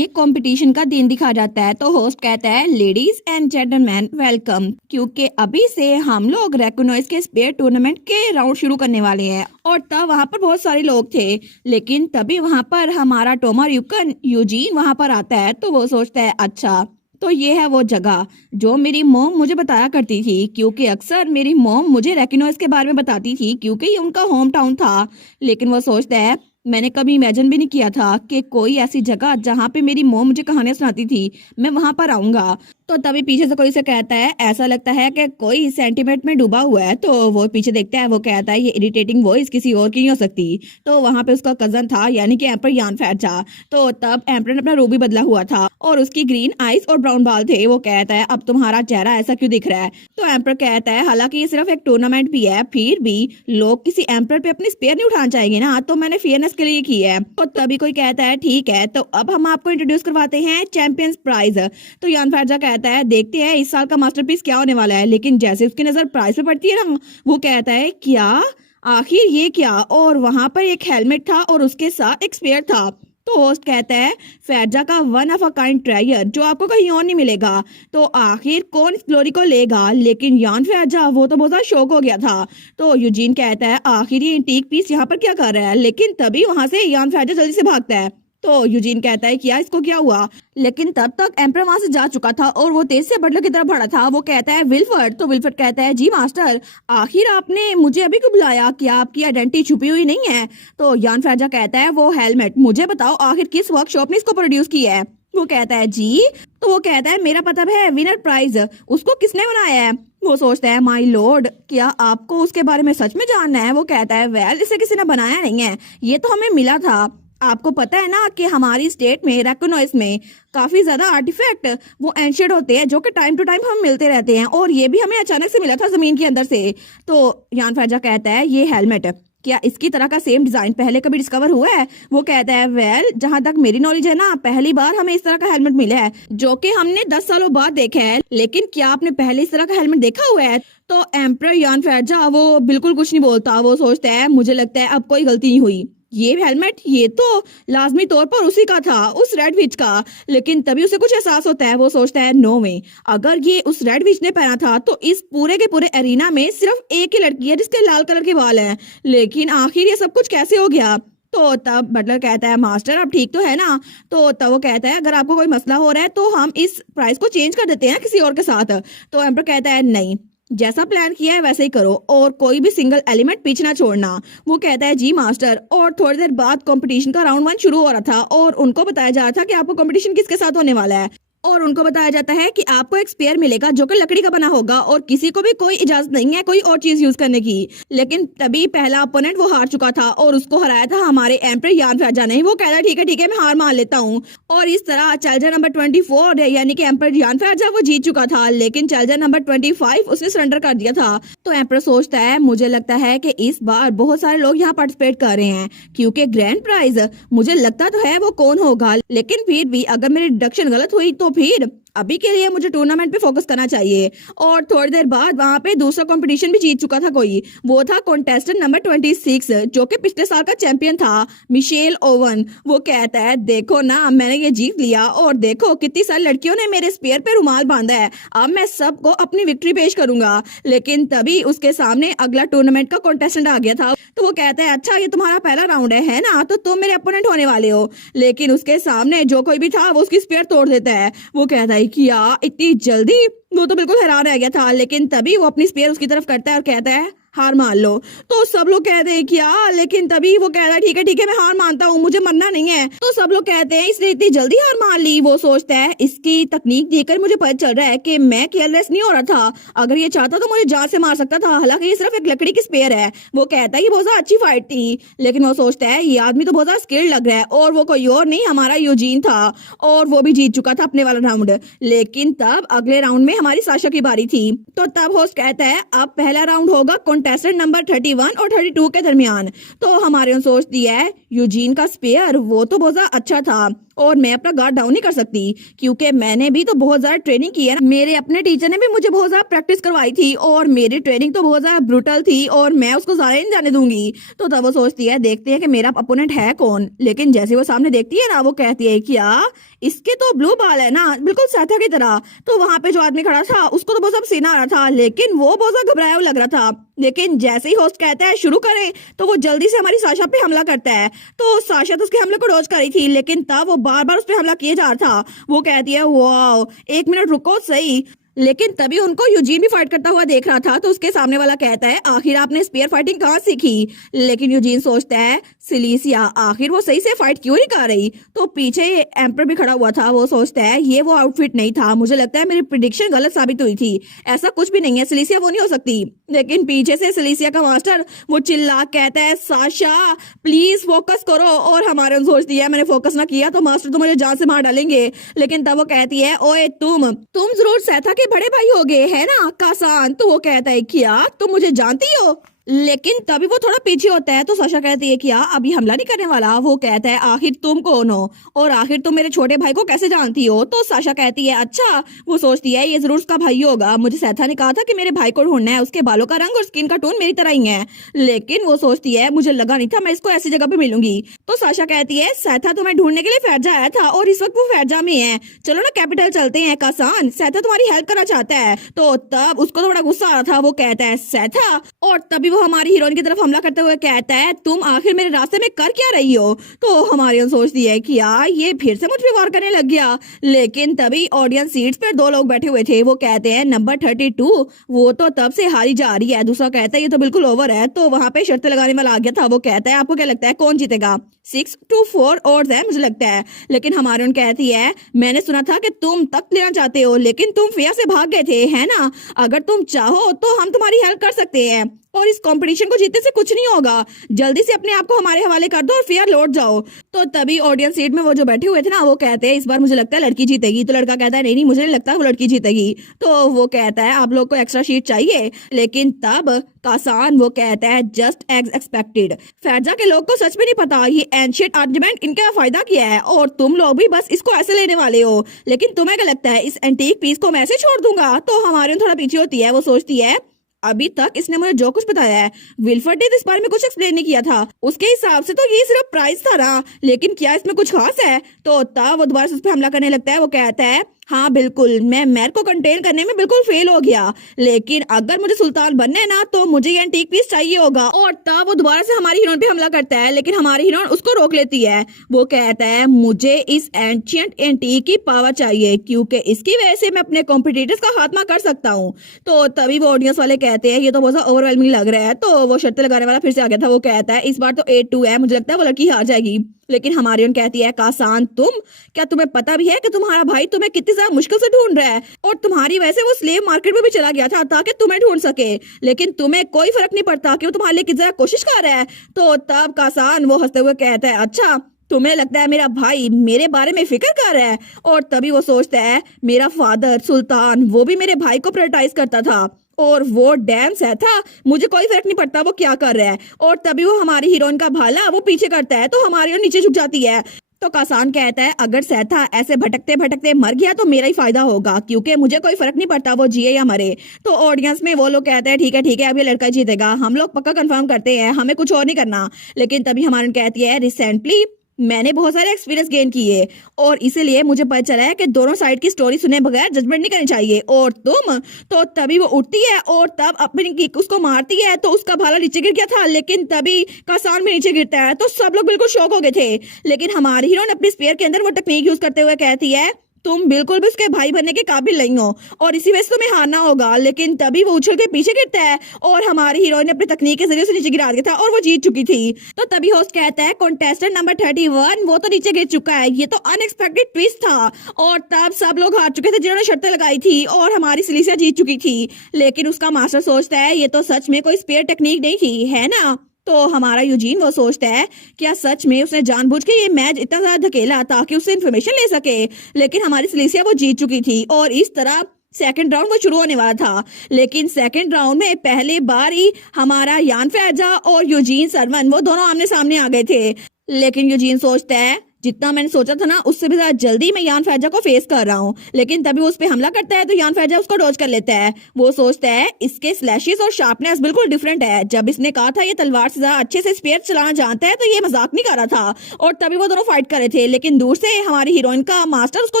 में कंपटीशन का दिन दिखा जाता है तो होस्ट कहता है लेडीज एंड जेंटलमैन वेलकम, क्योंकि अभी से हम लोग रेकोनॉइज के स्पेयर टूर्नामेंट के राउंड शुरू करने वाले हैं। और तब वहाँ पर बहुत सारे लोग थे, लेकिन तभी वहाँ पर हमारा टोमर युकन यूजीन वहाँ पर आता है तो वो सोचता है अच्छा तो ये है वो जगह जो मेरी मॉम मुझे बताया करती थी, क्योंकि अक्सर मेरी मॉम मुझे रेकिनोइस के बारे में बताती थी क्योंकि ये उनका होम टाउन था। लेकिन वो सोचता है मैंने कभी इमेजिन भी नहीं किया था कि कोई ऐसी जगह जहाँ पे मेरी मॉम मुझे कहानियां सुनाती थी मैं वहां पर आऊंगा। तो तभी पीछे से कोई से कहता है ऐसा लगता है कि कोई सेंटीमेंट में डूबा हुआ है। तो वो पीछे देखता है, वो कहता है ये इरिटेटिंग वॉइस किसी और की नहीं हो सकती। तो वहां पे उसका कजन था यानी कि एम्पर यान फैजा। तो तब एम्पर ने अपना रूप भी बदला हुआ था और उसकी ग्रीन आइज और ब्राउन बाल थे। वो कहता है अब तुम्हारा चेहरा ऐसा क्यों दिख रहा है। तो एम्पर कहता है हालांकि ये सिर्फ एक टूर्नामेंट भी है, फिर भी लोग किसी एम्पर पे अपनी स्पेयर नहीं उठाना चाहेंगे ना, तो मैंने फेयरनेस के लिए की है। और तभी कोई कहता है ठीक है तो अब हम आपको इंट्रोड्यूस करवाते हैं चैंपियंस प्राइज। तो यान फैजा कहता है देखते हैं इस साल का मास्टरपीस क्या होने वाला है। लेकिन जैसे उसकी नजर प्राइस पे पड़ती है ना, वो कहता है क्या आखिर ये क्या। और वहां पर एक हेलमेट था और उसके साथ एक स्पेयर था। तो होस्ट कहता है फैजा का one of a kind treasure जो आपको कहीं और नहीं मिलेगा। तो आखिर कौन इस ग्लोरी को लेगा। लेकिन यान फैजा वो तो बहुत शौक हो गया था। तो यूजीन कहता है आखिर ये एंटीक पीस यहाँ पर क्या कर रहा है। लेकिन तभी वहां से यान फैजा जल्दी से भागता है। तो यूजीन कहता है क्या इसको क्या हुआ। लेकिन तब तक एम्पर वहां से जा चुका था और वो तेज से बटलर की तरफ बढ़ा था। वो कहता है विल्फर्ड। तो विल्फर्ड कहता है जी मास्टर आखिर आपने मुझे अभी क्यों बुलाया, क्या आपकी आइडेंटिटी छुपी हुई नहीं है। तो यान फैजा कहता है वो हेलमेट मुझे बताओ आखिर किस वर्कशॉप ने इसको प्रोड्यूस किया है। वो कहता है जी। तो वो कहता है मेरा पता है विनर प्राइज उसको किसने बनाया है। वो सोचता है माय लॉर्ड क्या आपको उसके बारे में सच में जानना है। वो कहता है वेल इसे किसी ने बनाया नहीं है, ये तो हमें मिला था। आपको पता है ना कि हमारी स्टेट में रेकोनॉइस में काफी ज्यादा आर्टिफैक्ट वो एंशियंट होते हैं जो कि टाइम टू टाइम हम मिलते रहते हैं, और ये भी हमें अचानक से मिला था जमीन के अंदर से। तो यान फैजा कहता है ये हेलमेट क्या इसकी तरह का सेम डिजाइन पहले कभी डिस्कवर हुआ है। वो कहता है वेल जहां तक मेरी नॉलेज है ना पहली बार हमें इस तरह का हेलमेट मिला है जो कि हमने 10 सालों बाद देखा है। लेकिन क्या आपने पहले इस तरह का हेलमेट देखा हुआ है। तो एम्पर यान फैजा वो बिल्कुल कुछ नहीं बोलता। वो सोचता है मुझे लगता है अब कोई गलती नहीं हुई, ये हेलमेट ये तो लाजमी तौर पर उसी का था, उस रेड विच का। लेकिन तभी उसे कुछ एहसास होता है। वो सोचता है नो वे, अगर ये उस रेड विच ने पहना था तो इस पूरे के पूरे एरिना में सिर्फ एक ही लड़की है जिसके लाल कलर के बाल हैं। लेकिन आखिर ये सब कुछ कैसे हो गया। तो तब बटलर कहता है मास्टर अब ठीक तो है ना। तो तब वो कहता है अगर आपको कोई मसला हो रहा है तो हम इस प्राइस को चेंज कर देते हैं किसी और के साथ। तो एम्पर कहता है नहीं, जैसा प्लान किया है वैसे ही करो और कोई भी सिंगल एलिमेंट पीछे ना छोड़ना। वो कहता है जी मास्टर। और थोड़ी देर बाद कंपटीशन का राउंड 1 शुरू हो रहा था और उनको बताया जा रहा था कि आपको कंपटीशन किसके साथ होने वाला है। और उनको बताया जाता है कि आपको एक स्पेयर मिलेगा जो कि लकड़ी का बना होगा और किसी को भी कोई इजाजत नहीं है कोई और चीज यूज करने की। लेकिन तभी पहला ओपोनेंट वो हार चुका था और उसको हराया था हमारे एम्पर यान फैजा ने। वो कहता है ठीक है मैं हार मान लेता हूँ। और इस तरह चैलेंजर नंबर 24 यानी कि एम्पर यान फैजा वो जीत चुका था, लेकिन चैलेंजर नंबर 25 उसने सरेंडर कर दिया था। तो एम्पर सोचता है मुझे लगता है कि इस बार बहुत सारे लोग यहाँ पार्टिसिपेट कर रहे हैं क्योंकि ग्रैंड प्राइज मुझे लगता तो है वो कौन होगा। लेकिन फिर भी अगर मेरी डिडक्शन गलत हुई तो फिर अभी के लिए मुझे टूर्नामेंट पे फोकस करना चाहिए। और थोड़ी देर बाद वहां पे दूसरा कंपटीशन भी जीत चुका था कोई, वो था कॉन्टेस्टेंट नंबर 26 जो कि पिछले साल का चैंपियन था मिशेल ओवन। वो कहता है देखो ना मैंने ये जीत लिया और देखो कितनी सारी लड़कियों ने मेरे स्पेयर पे रुमाल बांधा है, अब मैं सबको अपनी विक्ट्री पेश करूंगा। लेकिन तभी उसके सामने अगला टूर्नामेंट का कॉन्टेस्टेंट आ गया था। तो वो कहता है अच्छा ये तुम्हारा पहला राउंड है ना, तो तुम मेरे अपोनेंट होने वाले हो। लेकिन उसके सामने जो कोई भी था वो उसकी स्पेयर तोड़ देता है। वो कहता है किया इतनी जल्दी। वो तो बिल्कुल हैरान रह गया था। लेकिन तभी वो अपनी स्पेयर उसकी तरफ करता है और कहता है हार मान लो। तो सब लोग कहते हैं क्या, लेकिन तभी वो कहता है ठीक है मैं हार मानता हूँ, मुझे मरना नहीं है। तो सब लोग कहते हैं इसने इतनी जल्दी हार मान ली। वो सोचता है इसकी तकनीक देखकर मुझे पता चल रहा है कि मैं केयरलेस नहीं हो रहा था, अगर ये चाहता तो मुझे जान से मार सकता था, हालांकि ये सिर्फ एक लकड़ी की स्पेयर है। वो कहता है ये बहुत ज्यादा अच्छी फाइट थी। लेकिन वो सोचता है ये आदमी तो बहुत ज्यादा स्किल्ड लग रहा है और वो कोई और नहीं हमारा यूजीन था और वो भी जीत चुका था अपने वाला राउंड। लेकिन तब अगले राउंड में हमारी साशा की बारी थी। तो तब होस्ट कहता है अब पहला राउंड होगा कॉन्टेस्टेंट नंबर 31 और 32 के दरमियान। तो हमारे सोचती है यूजीन का स्पेयर वो तो बहुत ज्यादा अच्छा था और मैं अपना गार्ड डाउन नहीं कर सकती क्योंकि मैंने भी तो बहुत ज्यादा ट्रेनिंग की है। मेरे अपने टीचर ने भी मुझे बहुत ज्यादा प्रैक्टिस करवाई थी और मेरी ट्रेनिंग तो बहुत ज्यादा ब्रूटल थी और मैं उसको ज्यादा नहीं जाने दूंगी। तो तब वो सोचती है देखते हैं कि मेरा अपोनेंट है कौन। लेकिन जैसे वो सामने देखती है ना, वो कहती है क्या इसके तो ब्लू बाल है ना, बिल्कुल साथा की तरह। तो वहां पे जो आदमी खड़ा था उसको तो बहुत सब सीना आ रहा था, लेकिन वो बहुत ज्यादा घबराया हुआ लग रहा था। लेकिन जैसे ही होस्ट कहता है शुरू करें, तो वो जल्दी से हमारी साशा पे हमला करता है। तो साशा तो उसके हमले को डॉज कर रही थी, लेकिन तब वो बार बार उस पर हमला किए जा रहा था। वो कहती है वाओ, 1 मिनट रुको सही। लेकिन तभी उनको यूजीन भी फाइट करता हुआ देख रहा था, तो उसके सामने वाला कहता है आखिर आपने स्पीयर फाइटिंग कहाँ सीखी। लेकिन यूजीन सोचता है सिलीसिया आखिर वो सही से फाइट क्यों नहीं कर रही। तो पीछे एम्पर भी खड़ा हुआ था, वो सोचता है ये वो आउटफिट नहीं था, मुझे लगता है मेरी प्रिडिक्शन गलत साबित हुई थी, ऐसा कुछ भी नहीं है, सिलीसिया वो नहीं हो सकती। लेकिन पीछे से सिलीसिया का मास्टर वो चिल्ला कहता है साशा प्लीज फोकस करो। और हमारे सोचती है मैंने फोकस ना किया तो मास्टर तो मुझे जान से मार डालेंगे। लेकिन तब वो कहती है ओए तुम जरूर सैथा के बड़े भाई हो गए है ना कासान। तो वो कहता है क्या तुम मुझे जानती हो। लेकिन तभी वो थोड़ा पीछे होता है, तो साशा कहती है क्या अभी हमला नहीं करने वाला। वो कहता है आखिर तुम कौन हो और आखिर तुम मेरे छोटे भाई को कैसे जानती हो। तो साशा कहती है अच्छा। वो सोचती है ये जरूर उसका भाई होगा, मुझे सैथा ने कहा था कि मेरे भाई को ढूंढना है, उसके बालों का रंग और स्किन का टोन मेरी तरह ही है। लेकिन वो सोचती है मुझे लगा नहीं था मैं इसको ऐसी जगह पे मिलूंगी। तो साशा कहती है सैथा तुम्हें ढूंढने के लिए फैजा आया था और इस वक्त वो फैजा में है, चलो ना कैपिटल चलते हैं कासान, सैथा तुम्हारी हेल्प करना चाहता है। तो तब उसको थोड़ा गुस्सा आ रहा था, वो कहता है सैथा। और तभी वो हमारी हीरोइन की तरफ हमला करते हुए कहता है तुम आखिर मेरे रास्ते में कर क्या रही हो। तो हमारी सोचती है कि यार ये फिर से मुझ पे वार करने लग गया। लेकिन तभी ऑडियंस सीट्स पर 2 लोग बैठे हुए थे, वो कहते हैं नंबर 32 वो तो तब से हारी जा रही है। दूसरा कहता है ये तो बिल्कुल ओवर है। तो वहां पे शर्तें लगाने वाला आ गया था, वो कहता है आपको क्या लगता है कौन जीतेगा। 6-4 और है मुझे लगता है। लेकिन हमारी उन कहती है मैंने सुना था कि तुम तख्त लेना चाहते हो, लेकिन तुम फिया से भाग गए थे है ना, अगर तुम चाहो तो हम तुम्हारी हेल्प कर सकते हैं और इस कंपटीशन को जीतने से कुछ नहीं होगा, जल्दी से अपने आप को हमारे हवाले कर दो और फिर लौट जाओ। तो तभी ऑडियंस सीट में वो जो बैठे हुए थे ना, वो कहते हैं इस बार मुझे लगता है लड़की जीतेगी। तो लड़का कहता है नहीं मुझे नहीं लगता वो लड़की जीतेगी। तो वो कहता है आप लोग को एक्स्ट्रा शीट चाहिए। लेकिन तब कासान वो कहता है जस्ट एज एक्सपेक्टेड, फैजा के लोग को सच में नहीं पता ये एंशिएंट आर्गुमेंट इनका फायदा किया है और तुम लोग भी बस इसको ऐसे लेने वाले हो। लेकिन तुम्हें क्या लगता है इस एंटीक पीस को मैं ऐसे छोड़ दूंगा। तो हमारे थोड़ा पीछे होती है, वो सोचती है अभी तक इसने मुझे जो कुछ बताया है विल्फर्ड ने इस बारे में कुछ एक्सप्लेन नहीं किया था, उसके हिसाब से तो ये सिर्फ प्राइस था ना, लेकिन क्या इसमें कुछ खास है। तो तब वो दोबारा से उस पर हमला करने लगता है, वो कहता है हाँ बिल्कुल मैं मैर को कंटेन करने में बिल्कुल फेल हो गया, लेकिन अगर मुझे सुल्तान बनना है ना तो मुझे ये एंटीक पीस चाहिए होगा। और तब वो दोबारा से हमारी हीरोइन पे हमला करता है, लेकिन हमारी हीरोइन उसको रोक लेती है। वो कहता है मुझे इस एंशिएंट एंटीक की पावर चाहिए क्योंकि इसकी वजह से मैं अपने कॉम्पिटिटर्स का खात्मा कर सकता हूँ। तो तभी वो ऑडियंस वाले कहते हैं ये तो बहुत ओवरवेलमिंग लग रहा है। तो वो शर्तें लगाने वाला फिर से आ गया था, वो कहता है इस बार तो 8-2 है, मुझे लगता है वो लड़की हार जाएगी। लेकिन हमारी उन कहती है कासान क्या तुम्हें पता भी है कि तुम्हारा भाई तुम्हें कितनी ज्यादा मुश्किल से ढूंढ रहा है और तुम्हारी वजह से वो स्लेव मार्केट में भी चला गया था ताकि तुम्हें ढूंढ सके, लेकिन तुम्हें कोई फर्क नहीं पड़ता कि वो तुम्हारे लिए कितनी ज्यादा कोशिश कर रहा है। तो तब कासान वो हंसते हुए कहता है अच्छा तुम्हें लगता है मेरा भाई मेरे बारे में फिक्र कर रहा है। और तभी वो सोचता है मेरा फादर सुल्तान वो भी मेरे भाई को प्रायोरिटाइज करता था और वो डैम से था, मुझे कोई फर्क नहीं पड़ता वो क्या कर रहा है। और तभी वो हमारी हीरोइन का भाला वो पीछे करता है, तो हमारी हीरोइन नीचे झुक जाती है। तो कासान कहता है अगर सैथा ऐसे भटकते भटकते मर गया तो मेरा ही फायदा होगा क्योंकि मुझे कोई फर्क नहीं पड़ता वो जिए या मरे। तो ऑडियंस में वो लोग कहते हैं ठीक है अब ये लड़का जीतेगा, हम लोग पक्का कंफर्म करते हैं, हमें कुछ और नहीं करना। लेकिन तभी हमारी कहती है रिसेंटली मैंने बहुत सारे एक्सपीरियंस गेन किए और इसीलिए मुझे पता चला है कि दोनों साइड की स्टोरी सुने बगैर जजमेंट नहीं करनी चाहिए। और तुम तो तभी वो उठती है और तब अपनी किक उसको मारती है, तो उसका भाला नीचे गिर गया था, लेकिन तभी कासान भी नीचे गिरता है, तो सब लोग बिल्कुल शॉक हो गए थे। लेकिन हमारी हीरोइन अपने स्पेयर के अंदर वो टेक्निक यूज करते हुए कहती है तुम बिल्कुल भी उसके भाई बनने के काबिल नहीं हो और इसी वजह से तुम्हें हारना होगा। लेकिन तभी वो उछल के पीछे गिरता है और हमारी हीरोइन ने अपनी तकनीक के जरिए उसे नीचे गिरा दिया था और वो जीत चुकी थी। तो तभी होस्ट कहता है कॉन्टेस्टेंट नंबर 31 वो तो नीचे गिर चुका है, ये तो अनएक्सपेक्टेड ट्विस्ट था। और तब सब लोग हार चुके थे जिन्होंने शर्तें लगाई थी और हमारी सिलीसिया जीत चुकी थी। लेकिन उसका मास्टर सोचता है ये तो सच में कोई स्पेयर टेक्निक नहीं थी है ना। तो हमारा यूजीन वो सोचता है क्या सच में उसने जानबूझ के ये मैच इतना ज्यादा धकेला ताकि उससे इन्फॉर्मेशन ले सके। लेकिन हमारी सिलीसिया वो जीत चुकी थी और इस तरह सेकंड राउंड वो शुरू होने वाला था। लेकिन सेकंड राउंड में पहले बार ही हमारा यान फैजा और यूजीन सरवन वो दोनों आमने सामने आ गए थे। लेकिन यूजीन सोचता है जितना मैंने सोचा था ना उससे भी ज्यादा जल्दी मैं यान फैजा को फेस कर रहा हूँ। लेकिन तभी वो उस पे हमला करता है तो यान फैजा उसको डॉज कर लेता है। वो सोचता है इसके स्लैशेस और शार्पनेस बिल्कुल डिफरेंट है। जब इसने कहा था ये तलवार से ज्यादा अच्छे से स्पेयर चलाना जानता है तो ये मजाक नहीं कर रहा था और तभी वो दोनों फाइट कर रहे थे। लेकिन दूर से हमारी हीरोइन का मास्टर उसको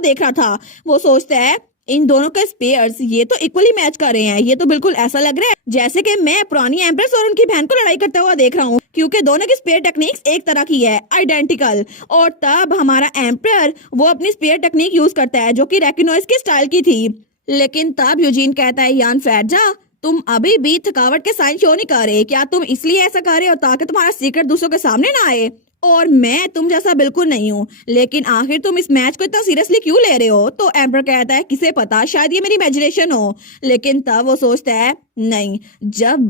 देख रहा था। वो सोचता है इन दोनों के स्पेयर्स ये तो इक्वली मैच कर रहे हैं। ये तो बिल्कुल ऐसा लग रहा है जैसे कि मैं पुरानी एम्प्रेस और उनकी बहन को लड़ाई करता हुआ देख रहा हूँ, क्योंकि दोनों की स्पेयर टेक्निक्स एक तरह की है, आइडेंटिकल। और तब हमारा एम्पर वो अपनी स्पेयर टेक्निक यूज करता है जो कि रेक्नोइस के स्टाइल की थी। लेकिन तब यूजीन कहता है यान फैजा तुम अभी भी थकावट के साइन शो नहीं कर रहे। क्या तुम इसलिए ऐसा कर रहे हो ताकि तुम्हारा सीक्रेट दूसरों के सामने ना आए? और मैं तुम जैसा बिल्कुल नहीं हूँ, लेकिन आखिर तुम इस मैच को इतना सीरियसली क्यों ले रहे हो? तो एम्पर कहता है किसे पता, शायद ये मेरी इमेजिनेशन हो। लेकिन तब वो सोचता है नहीं, जब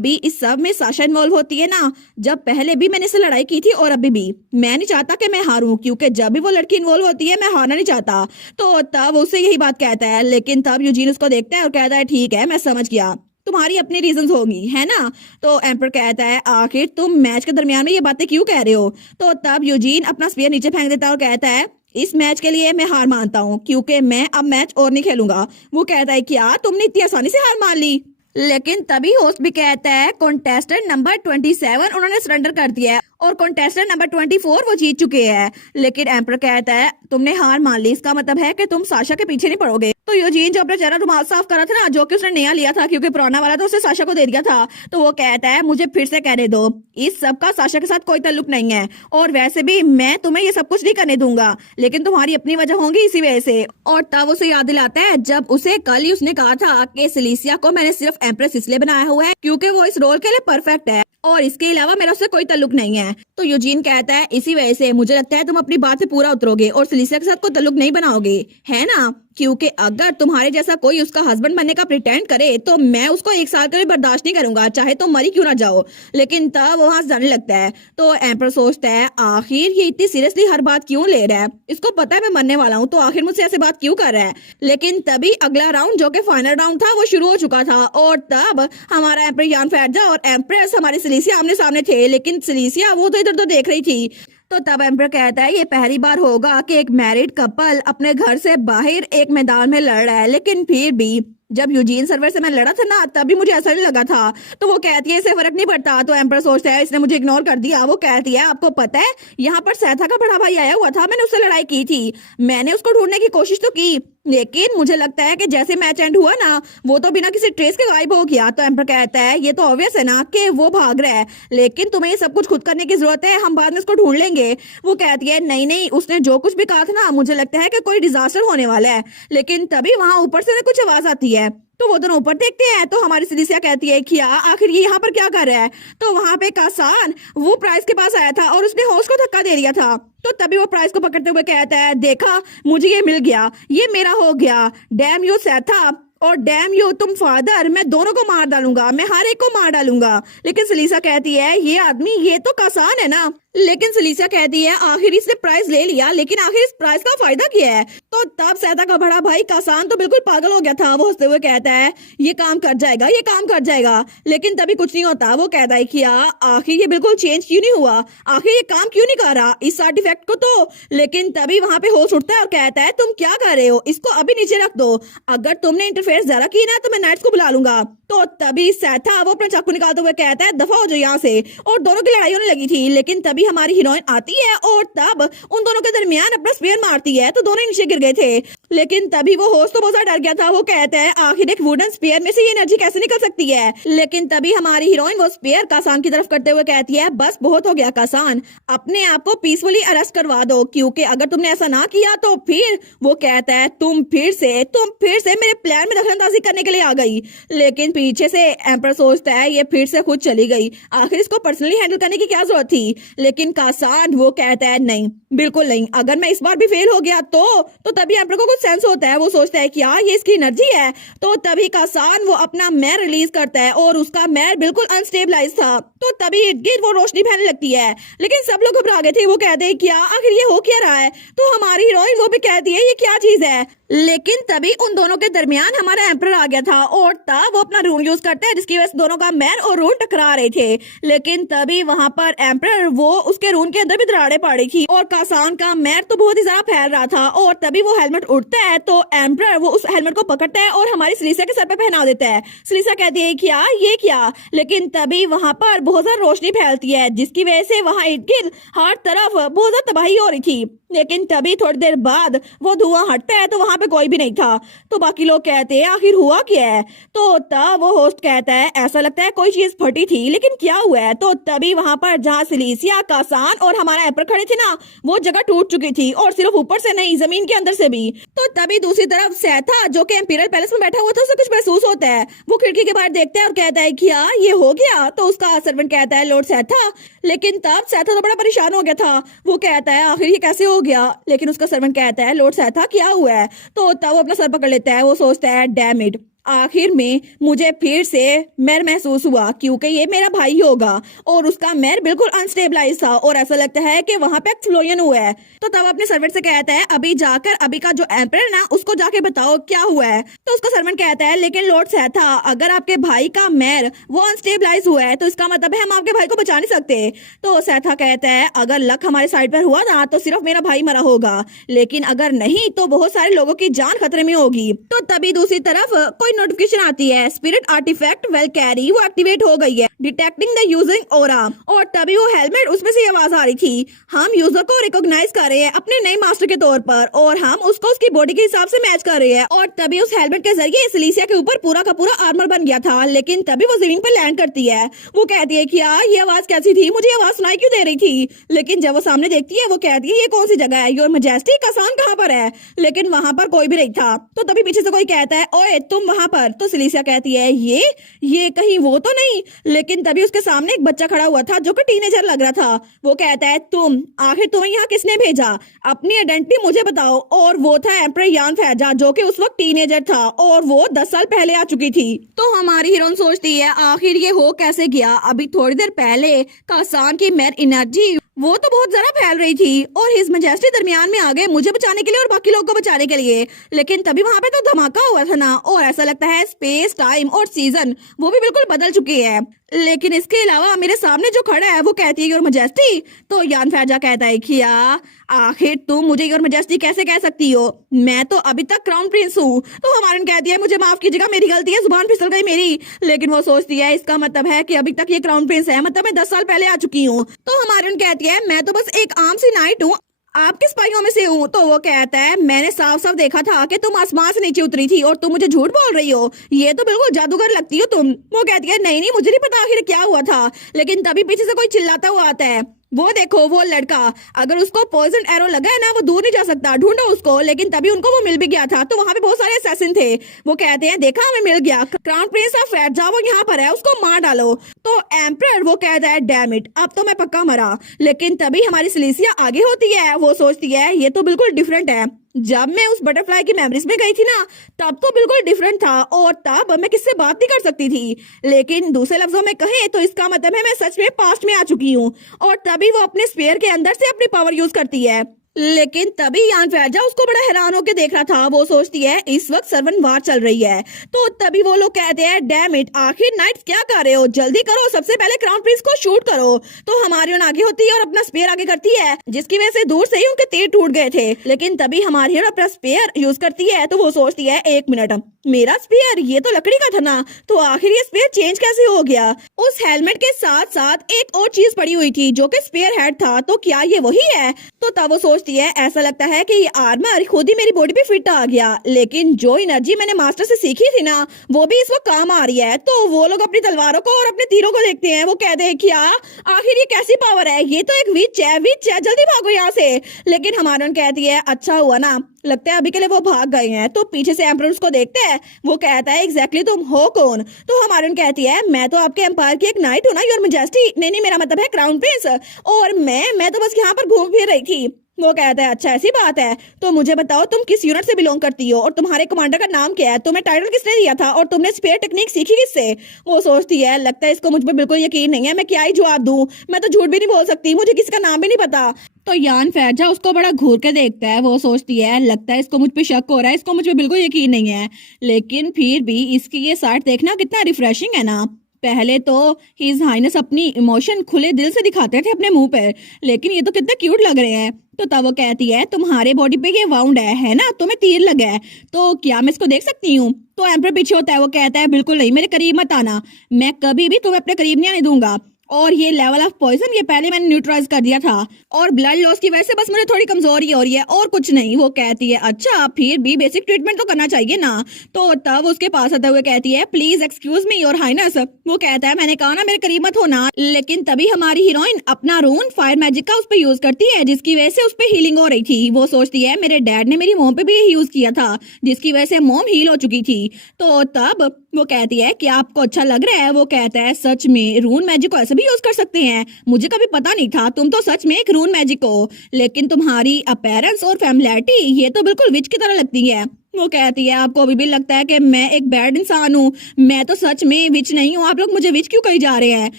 भी इस सब में साशा इन्वॉल्व होती है ना, जब पहले भी मैंने इससे लड़ाई की थी और अभी भी, मैं नहीं चाहता कि मैं हारूं, क्योंकि जब भी वो लड़की इन्वॉल्व होती है मैं हारना नहीं चाहता। तो तब उससे यही बात कहता है। लेकिन तब यूजीन उसको देखता है और कहता है ठीक है मैं समझ गया, तुम्हारी अपनी रीजंस होंगी है ना। तो एम्पर कहता है आखिर तुम मैच के दरमियान में ये बातें क्यों कह रहे हो? तो तब यूजीन अपना स्पीयर नीचे फेंक देता है और कहता है इस मैच के लिए मैं हार मानता हूँ, क्योंकि मैं अब मैच और नहीं खेलूंगा। वो कहता है क्या तुमने इतनी आसानी से हार मान ली? लेकिन तभी होस्ट भी कहता है कॉन्टेस्टेंट नंबर 27 उन्होंने सरेंडर कर दिया है और कॉन्टेस्टेंट नंबर 24 वो जीत चुके हैं। लेकिन एम्पर कहता है तुमने हार मान ली, इसका मतलब है कि तुम साशा के पीछे नहीं पड़ोगे। तो यूजीन जो अपना चेहरा रुमाल साफ कर रहा था ना, जो कि उसने नया लिया था क्योंकि पुराना वाला तो उसने साशा को दे दिया था, तो वो कहता है मुझे फिर से कहने दो इस सब का साशा के साथ कोई ताल्लुक नहीं है, और वैसे भी मैं तुम्हें ये सब कुछ नहीं करने दूंगा, लेकिन तुम्हारी अपनी वजह होंगी इसी वजह से। और तब उसे याद दिलाता है जब उसे कल ही उसने कहा था कि सिलिसिया को मैंने सिर्फ एम्प्रेस इसलिए बनाया हुआ है क्योंकि वो इस रोल के लिए परफेक्ट है और इसके अलावा मेरा उससे कोई ताल्लुक नहीं है। तो यूजीन कहता है इसी वजह से मुझे लगता है तुम अपनी बात से पूरा उतरोगे और सिलिसिया के साथ कोई ताल्लुक नहीं बनाओगे, है ना? क्योंकि अगर तुम्हारे जैसा कोई उसका हस्बैंड बनने का प्रिटेंड करे तो मैं उसको 1 साल के लिए बर्दाश्त नहीं करूंगा, चाहे तुम मरी क्यों ना जाओ। लेकिन तब वो वहां से जाने लगता है। तो एम्पर सोचता है आखिर ये इतनी सीरियसली हर बात क्यों ले रहा है, इसको पता है मैं मरने वाला हूँ, तो आखिर मुझसे ऐसे बात क्यों कर रहा है। लेकिन तभी अगला राउंड जो कि फाइनल राउंड था वो शुरू हो चुका था और तब हमारा एम्पर यान फैजा और एम्प्रेस हमारी सिलिसिया आमने सामने थे। लेकिन सिलिसिया वो तो इधर तो देख रही थी। तो तब एम्पर कहता है ये पहली बार होगा कि एक मैरिड कपल अपने घर से बाहर एक मैदान में लड़ रहा है। लेकिन फिर भी जब यूजीन सर्वर से मैं लड़ा था ना तभी मुझे ऐसा नहीं लगा था। तो वो कहती है इससे फर्क नहीं पड़ता। तो एम्पर सोचता है इसने मुझे इग्नोर कर दिया। वो कहती है आपको पता है यहाँ पर सैथा का बड़ा भाई आया हुआ था, मैंने उससे लड़ाई की थी, मैंने उसको ढूंढने की कोशिश तो की, लेकिन मुझे लगता है कि जैसे मैच एंड हुआ ना वो तो बिना किसी ट्रेस के गायब हो गया। तो एम्पर कहता है ये तो ऑब्वियस है ना कि वो भाग रहा है, लेकिन तुम्हें ये सब कुछ खुद करने की जरूरत है, हम बाद में उसको ढूंढ लेंगे। वो कहती है नहीं नहीं, उसने जो कुछ भी कहा था ना मुझे लगता है कि कोई डिजास्टर होने वाला है। लेकिन तभी वहां ऊपर से कुछ आवाज आती है। तो वो दोनों ऊपर देखते हैं तो हमारी सिलिसिया कहती है क्या आखिर ये यहाँ पर क्या कर रहा है। तो वहां पे कासान वो प्राइस के पास आया था और उसने होस्ट को धक्का दे दिया था। तो तभी वो प्राइस को पकड़ते हुए कहता है देखा मुझे ये मिल गया, ये मेरा हो गया, डैम यू सैथा और डैम यू तुम फादर, मैं दोनों को मार डालूंगा, मैं हर एक को मार डालूंगा। लेकिन सिलिसिया कहती है ये आदमी ये तो कासान है ना। लेकिन सिलिसिया कहती है आखिर इसने प्राइस ले लिया, लेकिन आखिर इस प्राइस का फायदा क्या है। तो तब सैथा का बड़ा भाई कासान तो बिल्कुल पागल हो गया था। वो हंसते हुए कहता है ये काम कर जाएगा, ये काम कर जाएगा। लेकिन तभी कुछ नहीं होता। वो कहता है क्या आखिर ये बिल्कुल चेंज क्यों नहीं हुआ, आखिर ये काम क्यों नहीं कर रहा इस आर्टिफैक्ट को। तो लेकिन तभी वहां पे होस्ट उठता है और कहता है तुम क्या कर रहे हो, इसको अभी नीचे रख दो, अगर तुमने इंटरफेरेंस ज्यादा की ना तो मैं नाइट्स को बुला लूंगा। तो तभी सैथा वो अपना चाकू निकालते हुए कहता है दफा हो जाओ यहाँ से। और दोनों की लड़ाई होने लगी थी। लेकिन तभी हमारी हीरोइन आती है और तब उन दोनों के दरमियान अपना स्पेयर मारती है तो दोनों नीचे गिर गए थे। लेकिन तभी वो होस्ट तो बहुत ज्यादा डर गया था। वो कहता है आखिर एक वुडन स्पेयर में से ये एनर्जी कैसे निकल सकती है। लेकिन तभी हमारी हीरोइन वो स्पेयर कासान की तरफ करते हुए कहती है बस बहुत हो गया कासान, अपने आप को पीसफुली अरेस्ट करवा दो, क्योंकि अगर तुमने ऐसा ना किया तो फिर। वो कहता है तुम फिर से मेरे प्लान में दखलंदाजी करने के लिए आ गई। लेकिन पीछे से एम्पर सोचता है ये फिर से खुद चली गई, आखिर इसको पर्सनली हैंडल करने की क्या जरूरत थी। लेकिन कासान वो कहता है नहीं बिल्कुल नहीं, अगर मैं इस बार भी फेल हो गया तो तभी एम्पर को कुछ सेंस होता है। वो सोचता है कि ये इसकी एनर्जी है। तो तभी कासान वो अपना मैर रिलीज करता है और उसका मैर बिल्कुल अनस्टेबलाइज था। तो तभी इर्द गिर्द वो रोशनी फैलने लगती है। लेकिन सब लोग घबरा गए थे। वो कहते हैं क्या आखिर ये हो क्या रहा है। तो हमारी हीरोइन वो भी कहती है ये क्या चीज है। लेकिन तभी उन दोनों के दरमियान हमारा एम्परर आ गया था और तब वो अपना रून यूज करते हैं, जिसकी वजह से दोनों का मैन और रून टकरा रहे थे। लेकिन तभी वहां पर एम्परर वो उसके रून के अंदर भी दरारें पड़ी थी और कासान का मैर तो बहुत ही ज्यादा फैल रहा था। और तभी वो हेलमेट उड़ता है तो एम्परर वो उस हेलमेट को पकड़ता है और हमारी सलीसा के सर पे पहना देता है। सलीसा कहती है क्या ये क्या, लेकिन तभी वहां पर बहुत ज्यादा रोशनी फैलती है, जिसकी वजह से वहां इर्द गिर्द हर तरफ बहुत ज्यादा तबाही हो रही थी। लेकिन तभी थोड़ी देर बाद वो धुआं हटता है तो वहां पे कोई भी नहीं था। तो बाकी लोग कहते हैं आखिर हुआ क्या है। तो तब वो होस्ट कहता है ऐसा लगता है कोई चीज फटी थी, लेकिन क्या हुआ है। तो तभी वहां पर जहाँ सिलीसिया, कासान और हमारा एम्पर खड़े थे ना, वो जगह टूट चुकी थी और सिर्फ ऊपर से नहीं जमीन के अंदर से भी। तो तभी दूसरी तरफ सैथा जो कि एम्पीरियल पैलेस में बैठा हुआ था, उसे कुछ महसूस होता है। वो खिड़की के बाहर देखता है और कहता है क्या ये हो गया। तो उसका सर्वेंट कहता है लॉर्ड सैथा। लेकिन तब सैथा तो बड़ा परेशान हो गया था। वो कहता है आखिर ये कैसे हो गया। लेकिन उसका सर्वेंट कहता है लॉर्ड सैथा क्या हुआ है। तो तब वो अपना सर पकड़ लेता है। वो सोचता है डैम इट, आखिर में मुझे फिर से मैर महसूस हुआ, क्योंकि ये मेरा भाई होगा और उसका मैर बिल्कुल अनस्टेबलाइज था और ऐसा लगता है कि वहां पे एक्सप्लोजन हुआ है। तो तब अपने सर्वेंट से कहता है अभी जाकर अभी का जो एम्परर ना उसको जाके बताओ क्या हुआ है। तो उसका सर्वेंट कहता है लेकिन लॉर्ड सैथा, अगर आपके भाई का मैर वो अनस्टेबलाइज हुआ है तो इसका मतलब है हम आपके भाई को बचा नहीं सकते। तो सैथा कहता है अगर लक हमारे साइड पर हुआ ना तो सिर्फ मेरा भाई मरा होगा, लेकिन अगर नहीं तो बहुत सारे लोगों की जान खतरे में होगी। तो तभी दूसरी तरफ कोई नोटिफिकेशन आती है, स्पिरिट आर्टिफैक्ट वेल कैरी वो एक्टिवेट हो गई है, डिटेक्टिंग द यूजिंग ओरा। और तभी वो हेलमेट उसमें से आवाज आ रही थी, हम यूजर को रिकॉग्नाइज कर रहे हैं अपने नए मास्टर के तौर पर और हम उसको उसकी बॉडी के हिसाब से मैच कर रहे हैं। और तभी उस हेलमेट के जरिए सिलीसिया के ऊपर पूरा का पूरा आर्मर बन गया था। लेकिन तभी वो जमीन पर लैंड करती है। वो कहती है क्या ये आवाज कैसी थी, मुझे आवाज सुनाई क्यों दे रही थी। लेकिन जब वो सामने देखती है वो कहती है ये कौन सी जगह है, योर मैजेस्टी कासान कहाँ पर है। लेकिन वहां पर कोई भी नहीं था। तो तभी पीछे से कोई कहता है ओए तुम वहां पर। तो सिलीसिया कहती है ये कहीं वो तो नहीं। लेकिन तभी उसके सामने एक बच्चा खड़ा हुआ था जो कि टीनेजर लग रहा था। वो कहता है तुम, आखिर तुम्हें यहाँ किसने भेजा, अपनी आइडेंटिटी मुझे बताओ। और वो था एम्परर यान फैजा जो कि उस वक्त टीनेजर था और वो 10 साल पहले आ चुकी थी। तो हमारी हीरोइन सोचती है आखिर ये हो कैसे गया। अभी थोड़ी देर पहले कासान की मैर एनर्जी वो तो बहुत ज्यादा फैल रही थी और हिज मैजेस्टी दरमियान में आ गए मुझे बचाने के लिए और बाकी लोगों को बचाने के लिए। लेकिन तभी वहां पे तो धमाका हुआ था ना और ऐसा लगता है स्पेस, टाइम और सीजन वो भी बिल्कुल बदल चुकी है। लेकिन इसके अलावा मेरे सामने जो खड़ा है वो कहती है योर मैजेस्टी। तो यान फैजा कहता है क्या आखिर तुम मुझे योर मैजेस्टी कैसे कह सकती हो, मैं तो अभी तक क्राउन प्रिंस हूँ। तो हमारन कहती है मुझे माफ कीजिएगा मेरी गलती है, जुबान फिसल गई मेरी। लेकिन वो सोचती है इसका मतलब है कि अभी तक ये क्राउन प्रिंस है, मतलब मैं 10 साल पहले आ चुकी हूँ। तो हमारन कहती है मैं तो बस एक आम सी नाइट हूँ, आप किस पाइयों में से हूँ। तो वो कहता है मैंने साफ साफ देखा था कि तुम आसमान से नीचे उतरी थी और तुम मुझे झूठ बोल रही हो, ये तो बिल्कुल जादूगर लगती हो तुम। वो कहती है नहीं नहीं मुझे नहीं पता आखिर क्या हुआ था। लेकिन तभी पीछे से कोई चिल्लाता हुआ आता है, वो देखो वो लड़का, अगर उसको पॉइजन एरो लगा है ना वो दूर नहीं जा सकता, ढूंढो उसको। लेकिन तभी उनको वो मिल भी गया था। तो वहां पे बहुत सारे असैसिन थे। वो कहते हैं देखा हमें मिल गया, क्राउन प्रिंस ऑफ फैजा वो यहाँ पर है, उसको मार डालो। तो एम्परर वो कहता है डैम इट, अब तो मैं पक्का मरा। लेकिन तभी हमारी सिलीसिया आगे होती है। वो सोचती है ये तो बिल्कुल डिफरेंट है, जब मैं उस बटरफ्लाई की मेमोरीज में गई थी ना तब तो बिल्कुल डिफरेंट था और तब मैं किससे बात नहीं कर सकती थी। लेकिन दूसरे लफ्जों में कहें तो इसका मतलब है मैं सच में पास्ट में आ चुकी हूँ। और तभी वो अपने स्पेयर के अंदर से अपनी पावर यूज करती है। लेकिन तभी यान फैजा उसको बड़ा हैरान होकर देख रहा था। वो सोचती है इस वक्त सर्वन वार चल रही है। तो तभी वो लोग कहते हैं डैम इट, आखिर नाइट्स क्या कर रहे हो, जल्दी करो, सबसे पहले क्राउन प्रिंस को शूट करो। तो हमारी आगे होती है और अपना स्पेयर आगे करती है, जिसकी वजह से दूर से ही उनके तीर टूट गए थे। लेकिन तभी हमारी अपना स्पेयर यूज करती है। तो वो सोचती है एक मिनट, मेरा स्पेयर ये तो लकड़ी का था ना, तो आखिर ये स्पेयर चेंज कैसे हो गया। उस हेलमेट के साथ साथ एक और चीज पड़ी हुई थी जो कि स्पेयर हेड था, तो क्या ये वही है। तो तब वो सोचती है ऐसा लगता है कि ये आर्मर खुद ही मेरी बॉडी पे फिट आ गया। लेकिन जो एनर्जी मैंने मास्टर से सीखी थी ना वो भी इस वक्त काम आ रही है। तो वो लोग अपनी तलवारों को और अपने तीरों को देखते हैं। वो कहते हैं क्या आखिर ये कैसी पावर है, ये तो एक विच है, जल्दी भागो यहाँ से। लेकिन हमारन कहती है अच्छा हुआ ना, लगता है अभी के लिए वो भाग गए हैं। तो पीछे से एम्परर उसको देखते हैं। वो कहता है एग्जैक्टली तुम हो कौन। तो हमारन कहती है मैं तो आपके एम्पायर की एक नाइट हूँ ना योर मैजेस्टी। नहीं नहीं मेरा मतलब है क्राउन प्रिंस, और मैं तो बस यहाँ पर घूम फिर रही थी। वो कहता है अच्छा ऐसी बात है, तो मुझे बताओ तुम किस यूनिट से बिलोंग करती हो और तुम्हारे कमांडर का नाम क्या है, तुम्हें टाइटल किसने दिया था और तुमने स्पेयर टेक्निक सीखी किससे। वो सोचती है लगता है इसको मुझ पर बिल्कुल यकीन नहीं है, मैं क्या ही जवाब दूं, मैं तो झूठ भी नहीं बोल सकती, मुझे किसी का नाम भी नहीं पता। तो यान फैजा उसको बड़ा घूर के देखता है। वो सोचती है लगता है इसको मुझ पे शक हो रहा है, इसको मुझ पे बिल्कुल यकीन नहीं है, लेकिन फिर भी इसकी ये साइड देखना कितना रिफ्रेशिंग है ना। पहले तो हिज हाइनेस अपनी इमोशन खुले दिल से दिखाते थे अपने मुंह पर, लेकिन ये तो कितने क्यूट लग रहे हैं। तो तब वो कहती है तुम्हारे बॉडी पे ये वाउंड है ना, तुम्हें तीर लगा है, तो क्या मैं इसको देख सकती हूँ। तो एम्पर पीछे होता है, वो कहता है बिल्कुल नहीं, मेरे करीब मत आना, मैं कभी भी तुम्हें अपने करीब नहीं आने दूंगा, और ये लेवल ऑफ पॉइजन ये पहले मैंने न्यूट्रलाइज कर दिया था, और ब्लड लॉस की वजह से बस मुझे थोड़ी कमजोरी हो रही है और कुछ नहीं। वो कहती है अच्छा फिर भी बेसिक ट्रीटमेंट तो करना चाहिए ना। तो तब उसके पास आते हुए कहती है please excuse me your highness. वो कहता है मैंने कहा ना मेरे करीब मत होना, लेकिन तभी हमारी हीरोइन अपना रून फायर मैजिक का उस पर यूज करती है, जिसकी वजह से उस पर हीलिंग हो रही थी। वो सोचती है मेरे डैड ने मेरी मोम पे भी यूज किया था, जिसकी वजह से मोम हील हो चुकी थी। तो तब वो कहती है कि आपको अच्छा लग रहा है। वो कहता है सच में रून मैजिक को ऐसे भी यूज कर सकते हैं, मुझे कभी पता नहीं था, तुम तो सच में एक रून मैजिक हो, लेकिन तुम्हारी अपीयरेंस और फैमिलियरिटी ये तो बिल्कुल विच की तरह लगती है। वो कहती है आपको अभी भी लगता है कि मैं एक बैड इंसान हूँ, मैं तो सच में विच नहीं हूँ, आप लोग मुझे विच क्यों कही जा रहे हैं।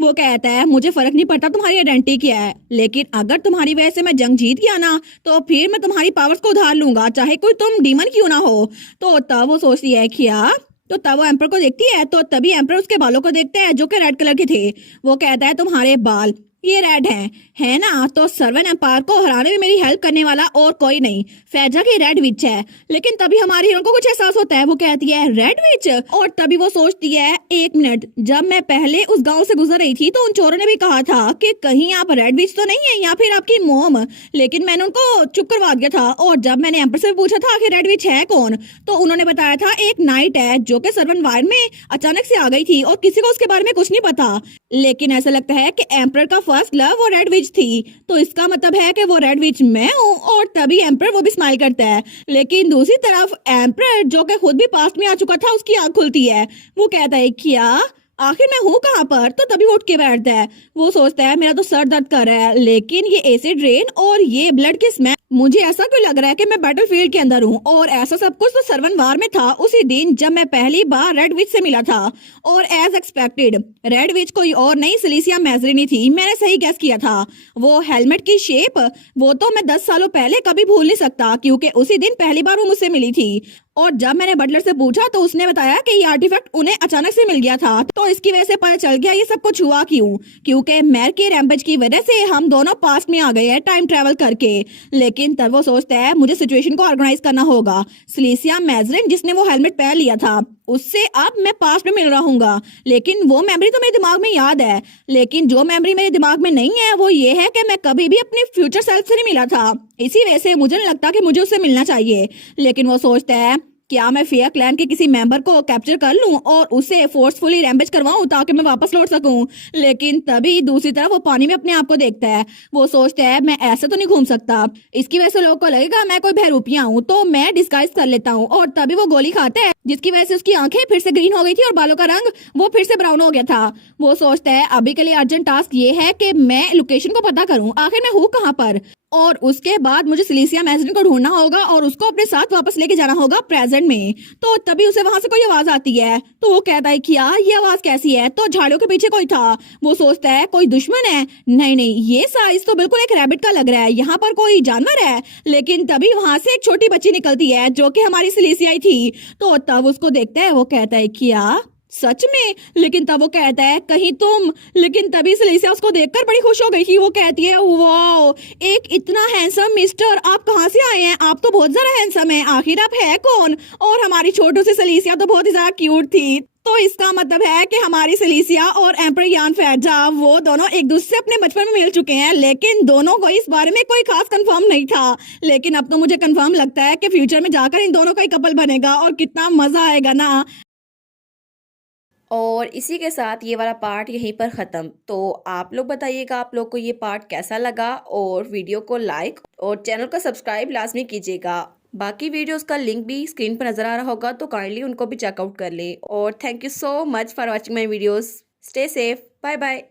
वो कहता है मुझे फर्क नहीं पड़ता तुम्हारी आइडेंटिटी क्या है, लेकिन अगर तुम्हारी वजह से मैं जंग जीत गया ना तो फिर मैं तुम्हारी पावर्स को उधार लूंगा, चाहे कोई तुम डीमन क्यों ना हो। तो तब वो सोचती है क्या, तो तब वो एम्पर को देखती है, तो तभी एम्पर उसके बालों को देखते हैं जो कि रेड कलर के थे। वो कहता है तुम्हारे बाल ये रेड है ना, तो सर्वन एम्पायर को हराने में मेरी हेल्प करने वाला और कोई नहीं, फैजा की रेड विच है। लेकिन तभी हमारी हीरोइन को कुछ एहसास होता है, वो कहती है रेड विच, और तभी वो सोचती है एक मिनट, जब मैं पहले उस गांव से गुजर रही थी तो उन चोरों ने भी कहा था कि कहीं आप रेड विच तो नहीं है या फिर आपकी मोम, लेकिन मैंने उनको चुप करवा दिया था। और जब मैंने एम्पर से पूछा था कि रेड विच है कौन, तो उन्होंने बताया था एक नाइट है जो कि सर्वन वायर में अचानक से आ गई थी और किसी को उसके बारे में कुछ नहीं पता। लेकिन ऐसा लगता है कि एम्पर का फर्स्ट लव वो रेड विच थी, तो इसका मतलब है कि वो रेड विच मैं हूँ। और तभी एम्पर वो भी स्माइल करता है, लेकिन दूसरी तरफ एम्पर जो कि खुद भी पास्ट में आ चुका था उसकी आंख खुलती है। वो कहता है क्या आखिर मैं हूँ कहाँ पर। तो तभी वो उठ के बैठता है। वो सोचता है मेरा तो सर दर्द कर रहा है, लेकिन ये एसिड रेन और ये ब्लड की स्मेल, मुझे ऐसा क्यों लग रहा है कि मैं बैटलफील्ड के अंदर हूँ। और ऐसा सब कुछ तो सर्वन वार में था उसी दिन जब मैं पहली बार रेड विच से मिला था। और एज एक्सपेक्टेड रेड विच कोई और नहीं सिलिसिया मैजरिनी थी, मैंने सही गैस किया था। वो हेलमेट की शेप वो तो मैं 10 सालों पहले कभी भूल नहीं सकता, क्योंकि उसी दिन पहली बार वो मुझसे मिली थी। और जब मैंने बटलर से पूछा तो उसने बताया कि ये आर्टिफैक्ट उन्हें अचानक से मिल गया था, तो इसकी वजह से पता चल गया ये सब कुछ हुआ क्यों, क्योंकि मैर के रैम्पेज की वजह से हम दोनों पास्ट में आ गए हैं टाइम ट्रेवल करके। लेकिन तब वो सोचता है मुझे सिचुएशन को ऑर्गेनाइज करना होगा। सिलिसिया मैजरिन जिसने वो हेलमेट पहन लिया था उससे अब मैं पास्ट में मिल रहूंगा, लेकिन वो मेमोरी तो मेरे दिमाग में याद है, लेकिन जो मेमोरी मेरे दिमाग में नहीं है वो ये है कि मैं कभी भी अपने फ्यूचर सेल्फ से नहीं मिला था, इसी वजह से मुझे नहीं लगता कि मुझे उससे मिलना चाहिए। लेकिन वो सोचता है क्या मैं फेयर क्लैन के किसी मेंबर को कैप्चर कर लूं और उसे फोर्सफुली रैम्पेज करवाऊं ताकि मैं वापस लौट सकूं। लेकिन तभी दूसरी तरफ वो पानी में अपने आप को देखता है। वो सोचता है मैं ऐसे तो नहीं घूम सकता, इसकी वजह से लोगों को लगेगा मैं कोई बहरूपिया हूँ, तो मैं डिस्गाइज कर लेता हूँ। और तभी वो गोली खाता है जिसकी वजह से उसकी आंखें फिर से ग्रीन हो गई थी और बालों का रंग वो फिर से ब्राउन हो गया था। वो सोचता है अभी के लिए अर्जेंट टास्क ये है कि मैं लोकेशन को पता करूं आखिर मैं हूँ कहाँ पर, और उसके बाद मुझे सिलिसिया मैजरिन को ढूंढना होगा और उसको अपने साथ वापस लेके जाना होगा प्रेजेंट में। तो तभी उसे वहां से कोई आवाज आती है, तो वो कहता है कि यार ये आवाज कैसी है, तो झाड़ियों के पीछे कोई था। वो सोचता है कोई दुश्मन है, नहीं नहीं ये साइज तो बिल्कुल एक रैबिट का लग रहा है, यहाँ पर कोई जानवर है। लेकिन तभी वहां से एक छोटी बच्ची निकलती है जो कि हमारी सिलिसिया थी। तो तब उसको देखता है, वो कहता है क्या सच में, लेकिन तब वो कहता है कहीं तुम, लेकिन तभी सिलिसिया उसको देखकर बड़ी खुश हो गई थी। वो कहती है वाओ एक इतना हैंडसम मिस्टर, आप कहाँ से आए हैं, आप तो बहुत ज्यादा हैंडसम हैं, आखिर आप है कौन। और हमारी छोटू सी सिलिसिया तो बहुत ही ज्यादा क्यूट थी। तो इसका मतलब है कि हमारी सिलिसिया और एम्पर यान फैजा वो दोनों एक दूसरे से अपने बचपन में मिल चुके हैं, लेकिन दोनों को इस बारे में कोई खास कंफर्म नहीं था। लेकिन अब तो मुझे कंफर्म लगता है कि फ्यूचर में जाकर इन दोनों का ही कपल बनेगा और कितना मजा आएगा ना। और इसी के साथ ये वाला पार्ट यहीं पर ख़त्म। तो आप लोग बताइएगा आप लोग को ये पार्ट कैसा लगा, और वीडियो को लाइक और चैनल को सब्सक्राइब लाजमी कीजिएगा। बाकी वीडियोस का लिंक भी स्क्रीन पर नज़र आ रहा होगा, तो काइंडली उनको भी चेकआउट कर लें। और thank you so much for watching my videos. Stay safe, bye bye.